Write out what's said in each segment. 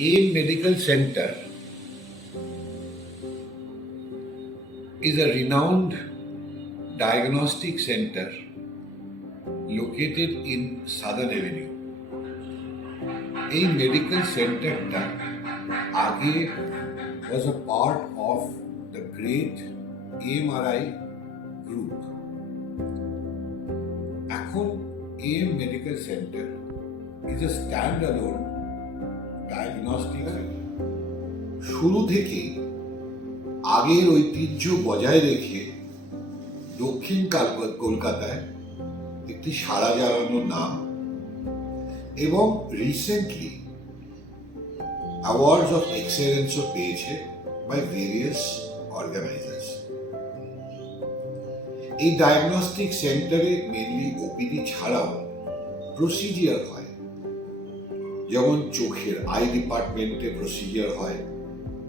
AIM Medical Center is a renowned diagnostic center located in Southern Avenue. এই medical সেন্টারটা আগে was a part of the great AMRI group. এখন AIM Medical Center is a standalone diagnostic center. শুরু থেকেই আগের ঐতিহ্য বজায় রেখে দক্ষিণ কলকাতায় একটি সাড়া জাগানো নাম এবং রিসেন্টলি অ্যাওয়ার্ডস অফ এক্সেলেন্সও পেয়েছে বাই ভেরিয়াস অর্গানাইজার্স। এই ডায়াগনস্টিক সেন্টারে মেনলি ওপিডি ছাড়াও প্রসিজিয়ার হয়, যেমন চোখের আই ডিপার্টমেন্টে প্রসিজিয়ার হয়,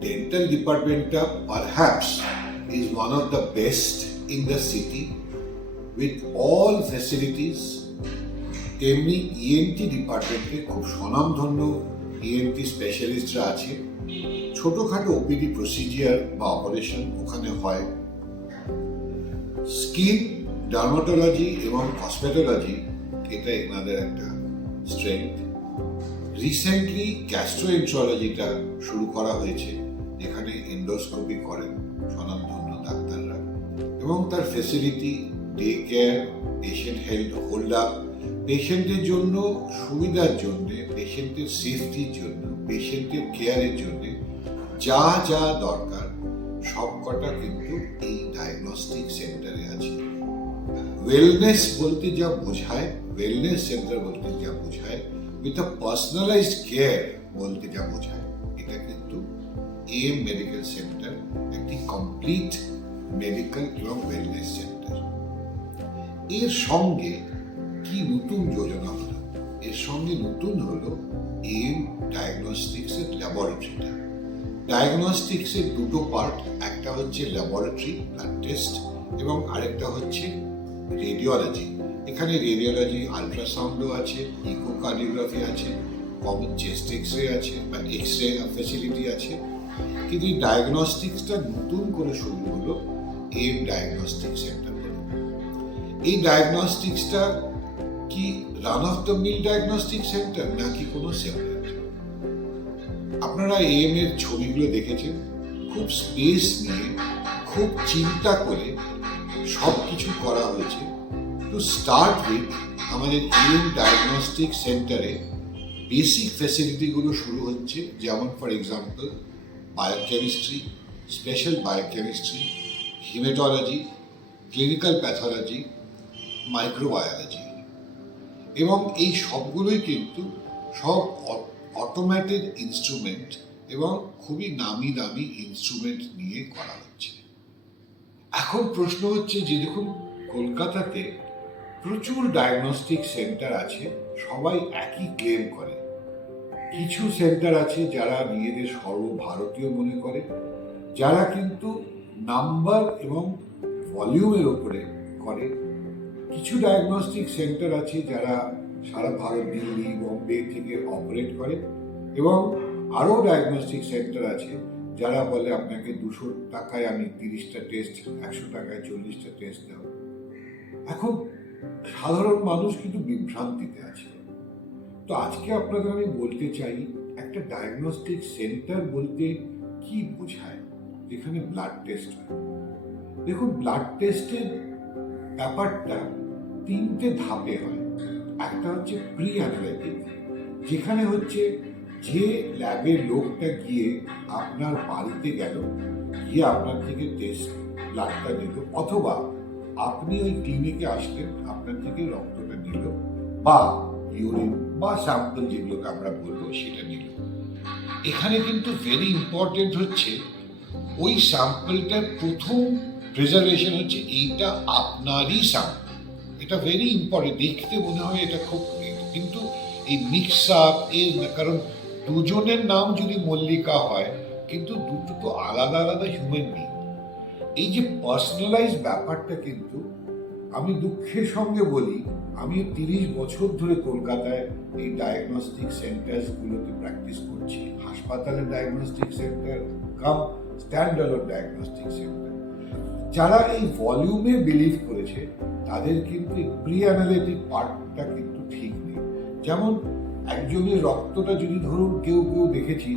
ডেন্টাল ডিপার্টমেন্টটা perhaps is one of the best in the city with all facilities. তেমনি ইএনটি ডিপার্টমেন্টে খুব স্বনামধন্য ইএনটি স্পেশালিস্টরা আছে। ছোটখাটো ওপিডি প্রসিজিয়ার বা অপারেশন ওখানে হয়। স্কিন, ডার্মাটোলজি এবং হসপিটালজি এটা এনাদের একটা স্ট্রেংথ। রিসেন্টলি গ্যাস্ট্রোএন্টারোলজিটা শুরু করা হয়েছে, যেখানে এন্ডোস্কোপি করেন স্বনামধন্য ডাক্তাররা, এবং তার facility, day care, patient health hold up, পেশেন্টের জন্য সুবিধার জন্য, পেশেন্টের সেফটির জন্য, পেশেন্টের কেয়ারের জন্য যা যা দরকার সবকটা কিন্তু এই ডায়াগনস্টিক সেন্টারে আছে। ওয়েলনেস বলতে যা বোঝায়, ওয়েলনেস সেন্টার বলতে যা বোঝায়, উইথ আ পার্সোনালাইজড কেয়ার বলতে যা বোঝায়, এটা কিন্তু AIM মেডিকেল সেন্টার একটি কমপ্লিট মেডিকেল এবং ওয়েলনেস সেন্টার। এর সঙ্গে কি নতুন যোজনা হলো? এর সঙ্গে নতুন হলো AIM ডায়াগনস্টিক্সের ল্যাবরেটরিটা। ডায়াগনস্টিক্সের দুটো পার্ট, একটা হচ্ছে ল্যাবরেটরি ব্লাড টেস্ট এবং আরেকটা হচ্ছে রেডিওলজি। এখানে রেডিওলজি আলট্রাসাউন্ডও আছে, ইকোকার্ডিওগ্রাফি আছে, কমন চেস্ট এক্সরে আছে বা এক্সরে ফ্যাসিলিটি আছে। কিন্তু এই ডায়াগনস্টিক্সটা নতুন করে শুরু হলো AIM ডায়াগনস্টিক সেন্টার বলে। এই ডায়াগনস্টিক্সটা কি run of the mill diagnostic centre নাকি কোনো সেপারেট? আপনারা AIM এর ছবিগুলো দেখেছেন, খুব স্পেস নিয়ে, খুব চিন্তা করে সব কিছু করা হয়েছে। টু স্টার্ট উইথ, আমাদের AIM ডায়াগনস্টিক সেন্টারে বেসিক ফ্যাসিলিটিগুলো শুরু হচ্ছে, যেমন for example biochemistry, special biochemistry, haematology, clinical pathology, microbiology, এবং এই সবগুলোই কিন্তু সব অটোমেটেড ইনস্ট্রুমেন্ট এবং খুবই নামি দামি ইনস্ট্রুমেন্ট নিয়ে করা হচ্ছে। এখন প্রশ্ন হচ্ছে যে দেখুন, কলকাতাতে প্রচুর ডায়াগনস্টিক সেন্টার আছে, সবাই একই ক্লেম করে। কিছু সেন্টার আছে যারা নিজেদের সর্বভারতীয় মনে করে, যারা কিন্তু নাম্বার এবং ভলিউমের ওপরে করে। কিছু ডায়াগনস্টিক সেন্টার আছে যারা সারা ভারত, দিল্লি, বম্বে থেকে অপারেট করে, এবং আরও ডায়াগনস্টিক সেন্টার আছে যারা বলে আপনাকে 200 টাকায় আমি 30টা টেস্ট, 100 টাকায় 40টা টেস্ট দেব। এখন সাধারণ মানুষ কিন্তু বিভ্রান্তিতে আছে। তো আজকে আপনাদের আমি বলতে চাই, একটা ডায়াগনস্টিক সেন্টার বলতে কি বোঝায়, যেখানে ব্লাড টেস্ট হয়। দেখুন, ব্লাড টেস্টের ব্যাপারটা 3টে ধাপে হয়। একটা হচ্ছে প্রি অ্যানালাইটিক, যেখানে হচ্ছে যে ল্যাবে লোকটা গিয়ে আপনার বাড়িতে গেল, গিয়ে আপনার থেকে টেস্ট ব্লাডটা নিল, অথবা আপনি ওই ক্লিনিকে আসলেন, আপনার থেকে রক্তটা নিল বা ইউরিন বা স্যাম্পল যেগুলোকে আমরা বলবো সেটা নিল। এখানে কিন্তু ভেরি ইম্পর্টেন্ট হচ্ছে ওই স্যাম্পলটার প্রথম প্রিজার্ভেশন হচ্ছে এইটা আপনারই স্যাম্পল। এটা ভেরি ইম্পর্টেন্ট। দেখতে মনে হয় এটা খুব, কিন্তু এই মিক্স আপ কারণ দুজনের নাম যদি মল্লিকা হয়, কিন্তু দুটো তো আলাদা আলাদা হিউম্যান বিং। এই যে পার্সোনালাইজ ব্যাপারটা, কিন্তু আমি দুঃখের সঙ্গে বলি আমি 30 বছর ধরে কলকাতায় এই ডায়াগনস্টিক সেন্টারগুলোতে প্র্যাকটিস করছি, হাসপাতালের ডায়াগনস্টিক সেন্টার কাম স্ট্যান্ডার্ড ডায়াগনস্টিক সেন্টার। যারা এই ভলিউমে বিলিভ করেছে তাদের কিন্তু প্রি অ্যানালিটিক পার্টটা কিন্তু ঠিক নেই। যেমন একজনের রক্তটা যদি ধরুন কেউ দেখেছি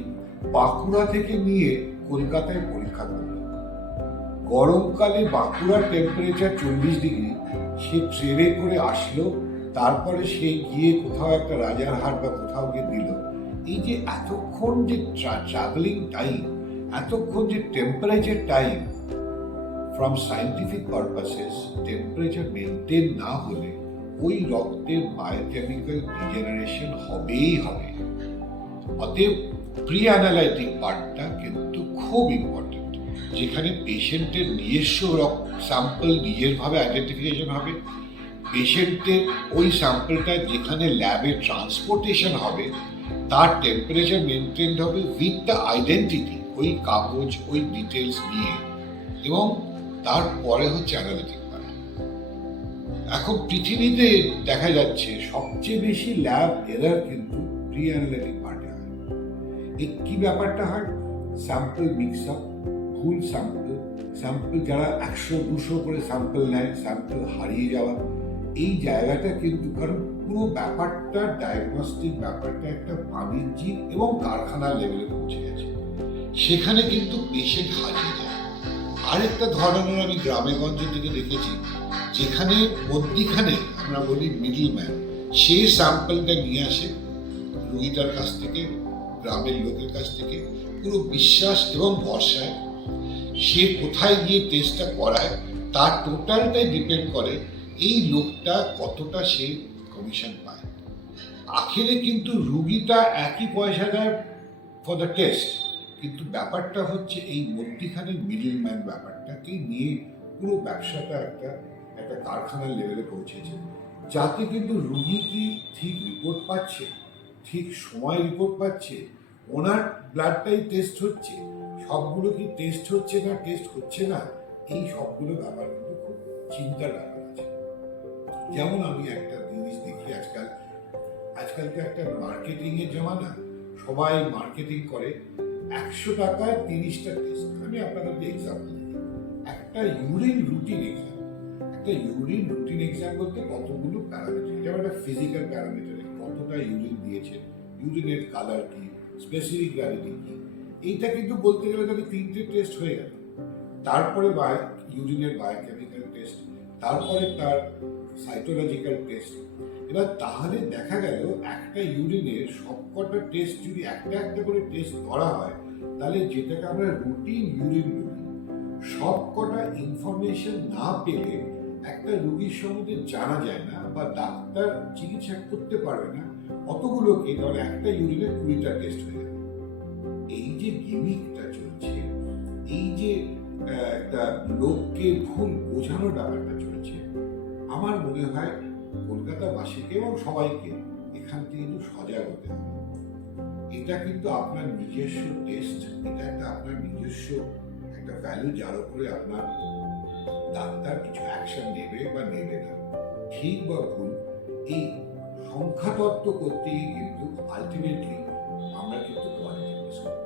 বাঁকুড়া থেকে নিয়ে কলকাতায় পরীক্ষা করল, গরমকালে বাঁকুড়ার টেম্পারেচার 40 ডিগ্রি, সে ট্রেনে করে আসলো, তারপরে সে গিয়ে কোথাও একটা রাজারহাট বা কোথাও গিয়ে দিল। এই যে এতক্ষণ যে ট্রাভেলিং টাইম, এতক্ষণ যে temperature time, from scientific purposes temperature maintain না হলে ওই রক্তের বায়োকেমিক্যাল ডিজেনারেশন হবেই হবে। অতএব প্রি অ্যানালাইটিক পার্টটা কিন্তু খুব ইম্পর্টেন্ট, যেখানে পেশেন্টের নিজস্ব স্যাম্পল নিজেরভাবে আইডেন্টিফিকেশন হবে, পেশেন্টের ওই স্যাম্পলটা যেখানে ল্যাবে ট্রান্সপোর্টেশন হবে তার টেম্পারেচার মেনটেন হবে উইথ দ্য আইডেন্টিটি, ওই কাগজ ওই ডিটেলস নিয়ে, এবং তারপরে হচ্ছে অ্যানালিটিক পার্ট। এখন পৃথিবীতে দেখা যাচ্ছে সবচেয়ে বেশি ল্যাব এরার কিন্তু প্রি অ্যানালিটিক পার্টে হয়। এই কি ব্যাপারটা হয়? স্যাম্পল মিক্স আপ, ভুল স্যাম্পল যারা 100-200 করে স্যাম্পল নেয়, স্যাম্পল হারিয়ে যাওয়া, এই জায়গাটা কিন্তু, কারণ পুরো ব্যাপারটা ডায়াগনস্টিক ব্যাপারটা একটা বাণিজ্যিক এবং কারখানা লেভেলে পৌঁছে গেছে, সেখানে কিন্তু পেশেন্ট হারিয়ে যায়। আরেকটা ধরনের আমি গ্রামে গঞ্জের দিকে দেখেছি, যেখানে মধ্যিখানে আমরা বলি মিডল ম্যান, সে স্যাম্পলটা নিয়ে আসে রোগীটার কাছ থেকে, গ্রামের লোকের কাছ থেকে, পুরো বিশ্বাস এবং ভরসায় সে কোথায় গিয়ে টেস্টটা করায় তার টোটালটাই ডিপেন্ড করে এই লোকটা কতটা সে কমিশন পায়। আখেরে কিন্তু রুগীটা একই পয়সা দেয় ফর দ্য টেস্ট, কিন্তু ব্যাপারটা হচ্ছে এই মধ্যিখানে মিডল ম্যান ব্যাপারটাকে নিয়ে পুরো ব্যবসাটা একটা কারখানার লেভেলে পৌঁছেছে, যাতে কিন্তু রুগী কি ঠিক রিপোর্ট পাচ্ছে, ঠিক সময় রিপোর্ট পাচ্ছে, ওনার ব্লাডটাই টেস্ট হচ্ছে, সবগুলো কি টেস্ট হচ্ছে না টেস্ট হচ্ছে না, এই সবগুলো ব্যাপার কিন্তু খুব চিন্তার ব্যাপার আছে। যেমন আমি একটা জিনিস দেখি, আজকাল তো একটা মার্কেটিং এর জামানা, সবাই মার্কেটিং করে, 100 টাকায় 30টা টেস্ট। আমি আপনাদেরকে এক্সাম্পল দিই, একটা ইউরিন রুটিন এক্সাম বলতে কতগুলো প্যারামিটার, যেমন একটা ফিজিক্যাল প্যারামিটার, কতটা ইউরিন দিয়েছে, ইউরিনের কালার কি, স্পেসিফিক গ্র্যাভিটি কি, এইটা কিন্তু বলতে গেলে তাদের 3টে টেস্ট হয়ে গেল। তারপরে ইউরিনের বায়োকেমিক্যাল টেস্ট, তারপরে তার সাইটোলজিক্যাল টেস্ট। এবার তাহলে দেখা গেল একটা ইউরিনের সবকটা টেস্ট যদি একটা করে টেস্ট করা হয়, তাহলে যেটাকে আমরা রুটিন ইউরিন বলি, সবকটা ইনফরমেশন না পেলে একটা রোগীর সম্বন্ধে জানা যায় না, বা ডাক্তার চিকিৎসা করতে পারবে না অতগুলোকে, কারণ একটা ইউরিনে 20টা টেস্ট হয়ে যাবে। এই যে গিমিকটা চলছে, এই যে একটা লোককে ভুল বোঝানোর ব্যাপারটা চলছে, আমার মনে হয় কলকাতাবাসীকে এবং সবাইকে এখান থেকে একটু সজাগ হতে হবে। এটা কিন্তু আপনার নিজস্ব টেস্ট, এটা একটা আপনার নিজস্ব একটা ভ্যালু, যার উপরে আপনার ডাক্তার কিছু অ্যাকশন নেবে বা নেবে না, ঠিক বা ভুল, এই সংখ্যাতত্ত্ব করতে গিয়ে কিন্তু আলটিমেটলি আমরা কিন্তু কোয়ালিটি মিস করি।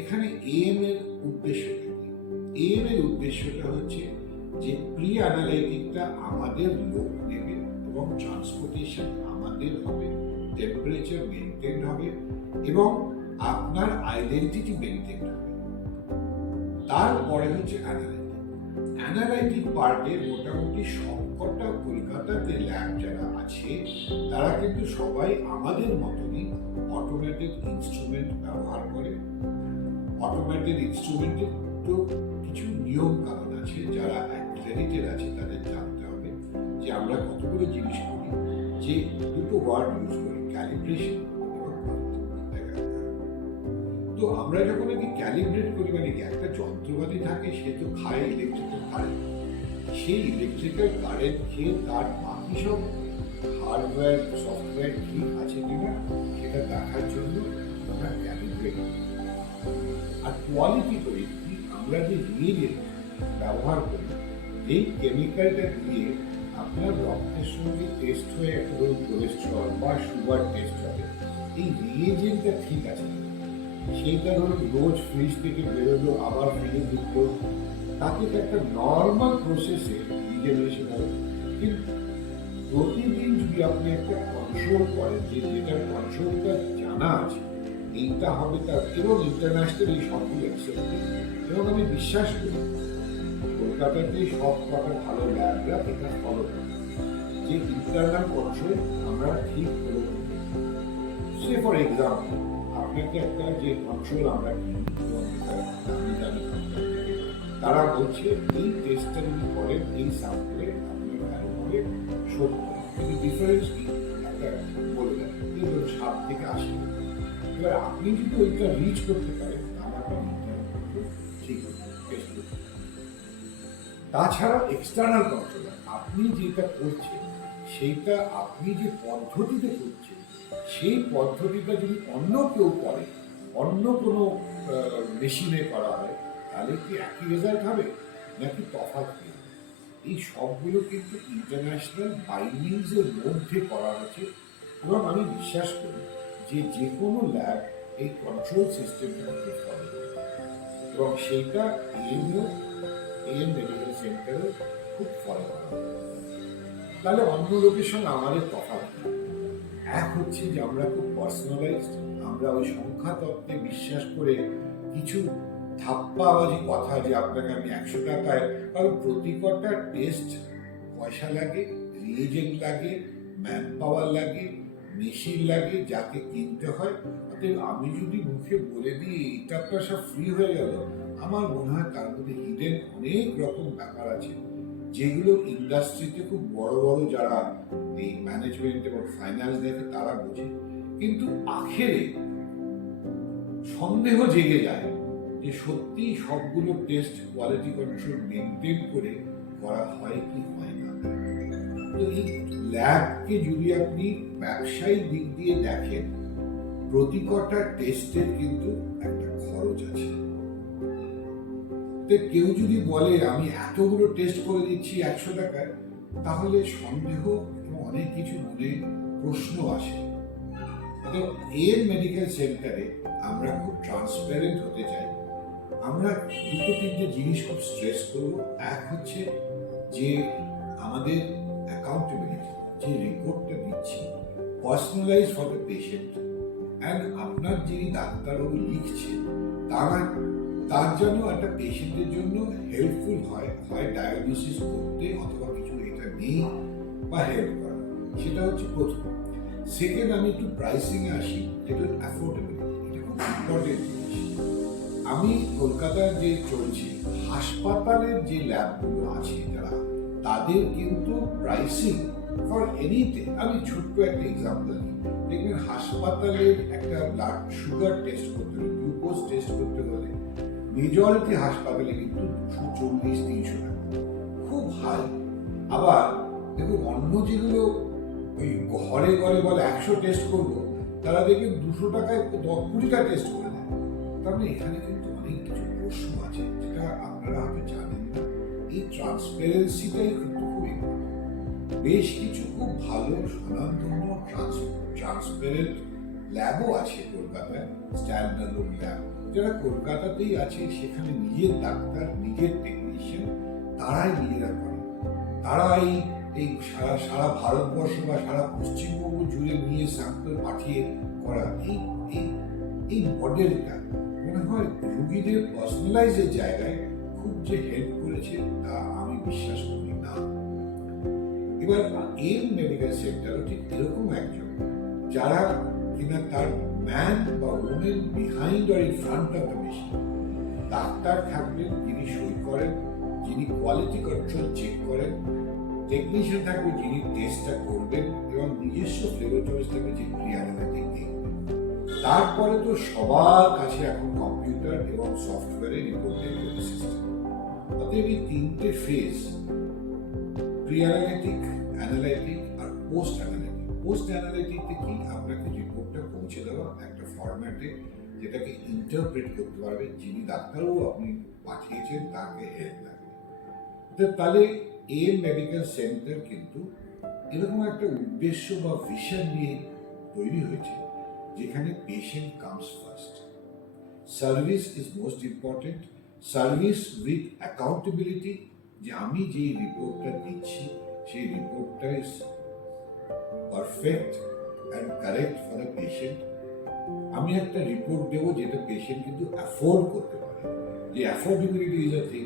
এখানে এএম এর উদ্দেশ্যটা কি? এএম এর উদ্দেশ্যটা হচ্ছে যে প্রি অ্যানালাইটিকটা আমাদের লোক নেবে এবং ট্রান্সপোর্টেশন আমাদের হবে, টেম্পারেচার মেনটেন হবে এবং আপনার আইডেন্টিটি মেনটেন হবে। তারপরে হচ্ছে অ্যানালাইটিক পার্টে মোটামুটি সবকটা কলকাতাতে ল্যাব যারা আছে তারা কিন্তু সবাই আমাদের মতনই অটোমেটেড ইনস্ট্রুমেন্ট ব্যবহার করে। অটোমেটেড ইনস্ট্রুমেন্টের তো কিছু নিয়ম কানুন আছে, যারা অ্যাক্রেডিটেড আছে তাদের জানতে হবে যে আমরা কতগুলো জিনিস করি, যে দুটো ওয়ার্ড ইউজ করি, ক্যালিব্রেশন এবং তো আমরা যখন এটি ক্যালিব্রেট করি, মানে একটা যন্ত্রপাতি থাকে, সে তো খায় ইলেকট্রিক্যাল কারেন্ট, সেই ইলেকট্রিক্যাল কারেন্ট খেয়ে তার বাকি সব হার্ডওয়্যার সফটওয়্যার ঠিক আছে কিনা সেটা দেখার জন্য আমরা ক্যালিব্রেট করি। আর কোয়ালিটি করি কি, আমরা যে রিয়েজেন্ট ব্যবহার করি, এই কেমিক্যালটা দিয়ে আপনার রক্তের সঙ্গে টেস্ট হয়ে একটা ধরুন কোলেস্ট্রল বা সুগার টেস্ট হবে, এই রিএজেন্টটা ঠিক আছে, সেইটা ধরুন রোজ ফ্রিজ থেকে বেরোলো আবার ফিরে ঢুকলো, তাকে তো একটা নর্মাল প্রসেসে রিজেনারেশন হবে। কিন্তু প্রতিদিন যদি আপনি একটা কন্ট্রোল করেন, যে যেটার কন্ট্রোলটা জানা আছে, এইটা হবে তার, এবং ইন্টারন্যাশনাল এই সবগুলো অ্যাকসেপ্টেড, এবং আমি বিশ্বাস করি কলকাতাতে সব কটা ভালো ল্যাবরা এটা ফলো করে, যে ইন্টারনাল কন্ট্রোল আমরা ঠিক করে দেবো। সে ফর এক্সাম্পল, আপনাকে একটা যে কন্ট্রোল আমরা কিনি এবং দামি দামি কোম্পানি, তারা বলছে এই টেস্টটা যদি করেন এই স্যাম্পলে আপনার ভ্যালু হবে 70, কিন্তু ডিফারেন্স কি একটা বলে দেয়, এই ধরুন 7 থেকে 80। এবার আপনি যদি ওইটা রিচ করতে পারেন, আমারটা ঠিক হবে টেস্ট করতে। তাছাড়া এক্সটার্নাল কন্ট্রোল, আপনি যেটা করছেন সেইটা আপনি যে পদ্ধতিতে করছেন, সেই পদ্ধতিটা যদি অন্য কেউ করে, অন্য কোনো মেশিনে করা হয়, তাহলে কি একই রেজাল্ট হবে নাকি তফাৎ কি হবে? এই সবগুলো কিন্তু ইন্টারন্যাশনাল বাইন্ডিংসের মধ্যে করা হয়েছে, এবং আমি বিশ্বাস করি যে যে কোনো ল্যাব এই কন্ট্রোল সিস্টেমটাকে ফলো করে, এবং সেইটা এএম মেডিকেল সেন্টারে খুব ফলো করা হয়। তাহলে অন্য লোকের সঙ্গে আমাদের তফাৎ কি? এক হচ্ছে যে আমরা খুব পার্সোনালাইজড, আমরা ওই সংখ্যা তত্ত্বে বিশ্বাস করে কিছু ধাপ্পাবাজি কথা, যে আপনাকে আমি 100 টাকায়, কারণ প্রতি কটা টেস্ট পয়সা লাগে, রিএজেন্ট লাগে, ম্যান পাওয়ার লাগে, মেশিন লাগে, যাকে কিনতে হয়। অতএব আমি যদি মুখে বলে দিই এটা আপনার সব ফ্রি হয়ে গেল, আমার মনে হয় তার মধ্যে হিডেন অনেক রকম ব্যাপার আছে, যেগুলো ইন্ডাস্ট্রিতে খুব বড় বড় যারা এই ম্যানেজমেন্ট এবং ফাইন্যান্স দেখে তারা বোঝে। কিন্তু আখেরে সন্দেহ জেগে যায় যে সত্যি সবগুলো টেস্ট কোয়ালিটি কন্ট্রোল মেনটেন করে করা হয় কি হয় না। তো এই ল্যাবকে যদি আপনি ব্যবসায়িক দিক দিয়ে দেখেন, প্রতি কটা টেস্টের কিন্তু একটা খরচ আছে। কেউ যদি বলে আমি এতগুলো টেস্ট করে দিচ্ছি 100 টাকায়, তাহলে সন্দেহ এবং অনেক কিছু মনে প্রশ্ন আসে। এর মেডিকেল সেন্টারে আমরা খুব ট্রান্সপারেন্ট হতে চাই। আমরা দুটো তিনটে জিনিস খুব স্ট্রেস করব। এক হচ্ছে যে আমাদের অ্যাকাউন্টেবিলিটি, যে রিপোর্টটা দিচ্ছি personalize for the patient, and আপনার যিনি ডাক্তারবাবু লিখছেন তার জন্য একটা পেশেন্টের জন্য হেল্পফুল হয়, হয় ডায়াগনোসিস করতে অথবা কিছু এটা নেই বা হেল্প করা, সেটা হচ্ছে প্রথম। সেকেন্ড, আমি একটু প্রাইসিং এ আসি, যেটা অ্যাফোর্ডেবিলিটি, এটা খুব ইম্পর্টেন্ট জিনিস। আমি কলকাতার যে চলছে হাসপাতালের যে ল্যাবগুলো আছে যারা, তাদের কিন্তু প্রাইসিং ফর এনিথিং, আমি ছোট্ট একটা এক্সাম্পল দিই, দেখবেন হাসপাতালের একটা ব্লাড সুগার টেস্ট করতে হলে, গ্লুকোজ টেস্ট করতে হলে মেজরিটি হাসপাতালে কিন্তু 240-300 টাকা, খুব হাই। আবার দেখুন অন্য যেগুলো ওই ঘরে ঘরে বলে 100 টেস্ট করবো, তারা দেখবেন 200 টাকায় 10-20টা টেস্ট করে দেয়। তার মানে এখানে কিন্তু অনেক কিছু প্রশ্ন আছে যেটা আপনারা হয়তো জানেন না। এই ট্রান্সপারেন্সিটাই কিন্তু খুব ইম্পর্টেন্ট। বেশ কিছু খুব ভালো স্বনামধন্য ট্রান্সপারেন্ট ল্যাবও আছে কলকাতায়, স্ট্যান্ডার্ড ল্যাব, যারা কলকাতাতেই আছে, সেখানে নিজের ডাক্তার, নিজের টেকনিশিয়ান, তারাই নিজেরা করে। তারা এই সারা ভারতবর্ষ বা সারা পশ্চিমবঙ্গ জুড়ে নিয়ে স্যাম্পল পাঠিয়ে করা এই মডেলটা মনে হয় রুগীদের পার্সোনালাইজের জায়গায় খুব যে হেল্প করেছে তা আমি বিশ্বাস করি না। এবার এর মেডিকেল সেন্টারও ঠিক এরকম একজন, যারা কিনা তার ম্যান বা women behind or in front of the machine, doctor থাকবেন যিনি সই করেন, যিনি কোয়ালিটি কন্ট্রোল চেক করেন, টেকনিশিয়ান থাকবে যিনি টেস্টটা করবেন, এবং নিজস্ব ল্যাবরেটরিজ থাকবে যে প্রি-অ্যানালাইটিক দেখবেন। তারপরে তো সবার কাছে এখন কম্পিউটার এবং সফটওয়্যারে রিপোর্ট ডেলিভারি সিস্টেম। অতএব এই তিনটে ফেজ, প্রি-অ্যানালাইটিক, অ্যানালাইটিক আর পোস্ট অ্যানালাইটিক। পোস্ট অ্যানালাইটিকতে কি, আপনাকে রিপোর্টটা পৌঁছে দেওয়া একটা ফরম্যাটে, যেটাকে ইন্টারপ্রেট করতে পারবে যিনি ডাক্তারবাবু আপনি পাঠিয়েছেন, তাকে হেল্প লাগবে। তো তাহলে এম মেডিকেল সেন্টার কিন্তু এরকম একটা উদ্দেশ্য বা ভিশন নিয়ে তৈরি হয়েছে যেখানে patient comes first, service is most important, service with accountability, যে আমি যে রিপোর্টটা দিচ্ছি সেই রিপোর্টটা is perfect and correct for the patient. আমি একটা রিপোর্ট দেবো যেটা পেশেন্ট কিন্তু অ্যাফোর্ড করতে পারে, যে affordability is a thing,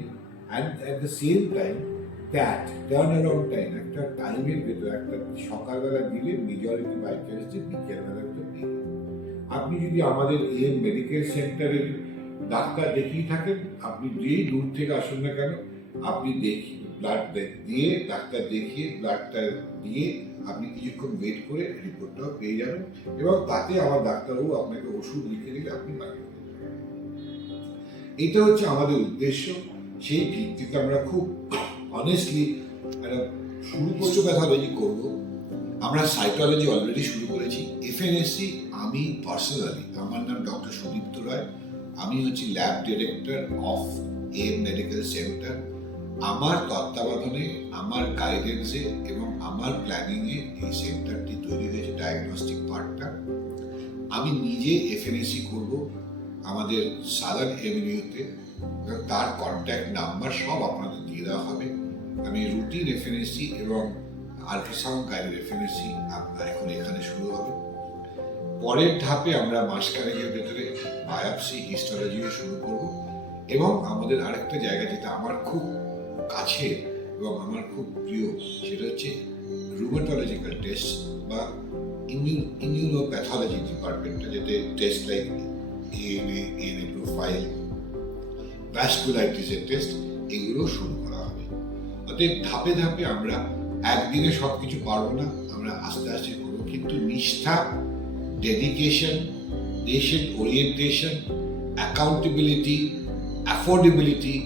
and at the same time that turn around time, একটা টাইমের ভেতরে, একটা সকালবেলা দিলে মেজরিটি বাই চান্স যে বিকেলবেলা তো পেয়ে। আপনি যদি আমাদের এম মেডিকেল সেন্টারের ডাক্তার দেখিয়ে থাকেন, আপনি যেই দূর থেকে আসুন না কেন, আপনি ব্লাড দিয়ে ডাক্তার দেখিয়ে ব্লাডটা দিয়ে আপনি কিছুক্ষণ ওয়েট করে রিপোর্টটাও পেয়ে যাবেন, এবং তাতে আমার ডাক্তারবাবু আপনাকে ওষুধ লিখে দিলে আপনি বাড়ি পেয়ে যাবেন। এটা হচ্ছে আমাদের উদ্দেশ্য। সেই ভিত্তিতে আমরা খুব অনেস্টলি একটা শুরু করছো প্যাথোলজি করবো। আমরা সাইটোলজি অলরেডি শুরু করেছি। এফএনএসসি আমি পার্সোনালি, আমার নাম ডক্টর সুদীপ্ত রায়, আমি হচ্ছি lab director of M medical centre. আমার তত্ত্বাবধানে, আমার গাইডেন্সে এবং আমার প্ল্যানিংয়ে এই সেন্টারটি তৈরি হয়েছে, ডায়াগনস্টিক পার্টটা। আমি নিজে এফএনএসসি করব আমাদের সাদার্ন এভিনিউতে, এবং তার কন্ট্যাক্ট নাম্বার সব আপনাদের দিয়ে দেওয়া হবে। আমি রুটিন এফএনএসসি এবং আল্ট্রাসাউন্ড গাইডেড এফএনএসসি আপনার এখন এখানে শুরু হবে। পরের ধাপে আমরা মাসখানেকের ভেতরে বায়োপসি হিস্টোলজিও শুরু করব, এবং আমাদের আরেকটা জায়গা যেটা আমার খুব কাছে এবং আমার খুব প্রিয়, সেটা হচ্ছে রুমাটোলজিক্যাল টেস্ট বা ইমিউনোপ্যাথোলজি ডিপার্টমেন্টটা, যেটা টেস্ট লাইক এএনএ প্রোফাইল, ভ্যাসকুলাইটিসের টেস্ট, এগুলো শুরু করা হবে। অতএব ধাপে ধাপে আমরা একদিনে সবকিছু পারবো না, আমরা আস্তে আস্তে করবো, কিন্তু নিষ্ঠা, dedication, patient orientation, accountability, affordability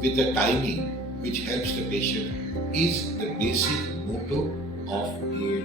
with the timing which helps the patient is the basic motto of AIM